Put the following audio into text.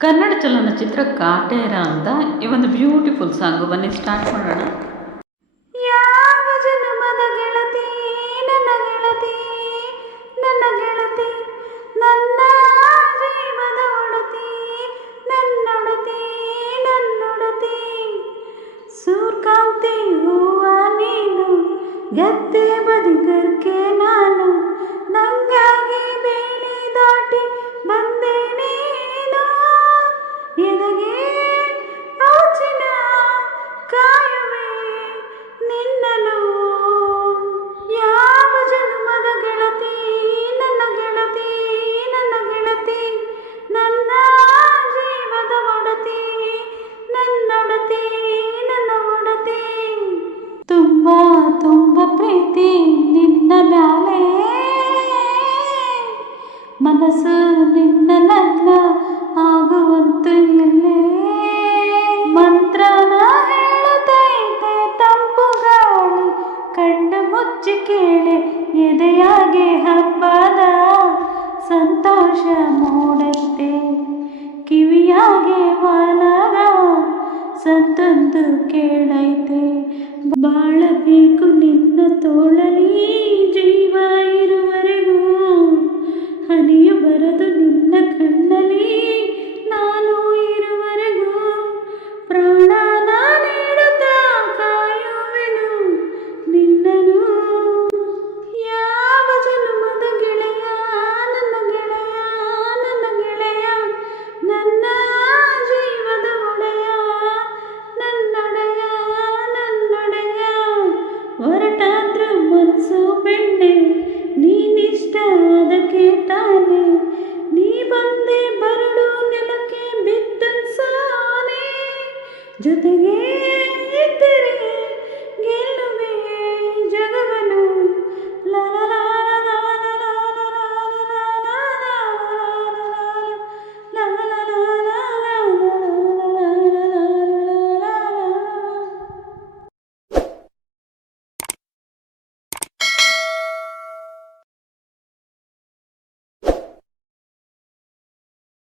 ಕನ್ನಡ ಚಲನಚಿತ್ರ ಕಾಟೇರ ಅಂತ ಈ ಒಂದು ಬ್ಯೂಟಿಫುಲ್ ಸಾಂಗು. ಬನ್ನಿ ಸ್ಟಾರ್ಟ್ ಮಾಡೋಣ. ಯಾವ ಜನ್ಮದ ಗೆಳತಿ ನನ್ನ ಗೆಳತಿ, ನನ್ನ ಗೆಳತಿ, ನನ್ನ ಜೀವದ ಒಡತಿ, ನನ್ನೊಡತಿ, ನನ್ನೊಡತಿ, ಸೂರ್ಕಾಂತಿ ಹೂವ ನೀನು, ಗದ್ದೆ ಬದಿಗರ್ಕೆ ನಾನು, ನಂಗಾಗಿ ಬೇಲಿ ದಾಟಿ ಬಂದೆ ನೀನು, ಎದೆಗೆ ಆಚಿನ ಕಾಯುವೆ ನಿನ್ನನು. ಯಾವ ಜನ್ಮದ ಗೆಳತಿ ನನ್ನ ಗೆಳತಿ, ನನ್ನ ಗೆಳತಿ, ನನ್ನ ಜೀವದ ಒಡತಿ, ನನ್ನೊಡತಿ, ನನ್ನ ಒಡತಿ, ತುಂಬ ತುಂಬ ಪ್ರೀತಿ ನಿನ್ನ ಮ್ಯಾಲೆ, ಮನಸ್ಸು ನಿನ್ನ ಲಗ್ನ ಆಗುವಂತೂ ಇಲ್ಲೇ, ಮಂತ್ರನ ಹೇಳುತ್ತೈತೆ ತಂಪು ಗಾಳಿ, ಕಣ್ಣು ಮುಚ್ಚಿ ಕೇಳೆ ಎದೆಯಾಗೆ ಹಬ್ಬದ ಸಂತೋಷ ಮೂಡೈತೆ, ಕಿವಿಯಾಗೆ ವಾಲಗ ಸತ್ತೊಂದು ಕೇಳೈತೆ, ಬಾಳಬೇಕು ನಿನ್ನ ತೋಳಲಿ ಜೀವ ಇರುವರೆಗೂ, ಹನಿಯು ಬರದು ನಿನ್ನ ಕಣ್ಣಲ್ಲಿ ನಾನು ಇರುವರೆಗೂ, ಪ್ರಾಣನ ನೀಡುತ್ತಾ ಕಾಯುವೆನು ನಿನ್ನನು. ಯಾವ ಜನ್ಮದ ಗೆಳೆಯ ನನ್ನ ಗೆಳೆಯ, ನನ್ನ ಗೆಳೆಯ, ನನ್ನ ಜೀವದ ಒಡೆಯ, ನನ್ನೊಡೆಯ, ನನ್ನೊಡೆಯ, ಹೊರಟಾದ್ರೂ ಮನಸ್ಸು ಬೆಣ್ಣೆ ನೀನಿಷ್ಟ ಅದಕ್ಕೆ ತಾನೆ, ನೀ ಬಂದೆ ಬರಡು ನೆಲಕ್ಕೆ ಬಿದ್ದ ಸಾನೆ, ಜೊತೆಗೆ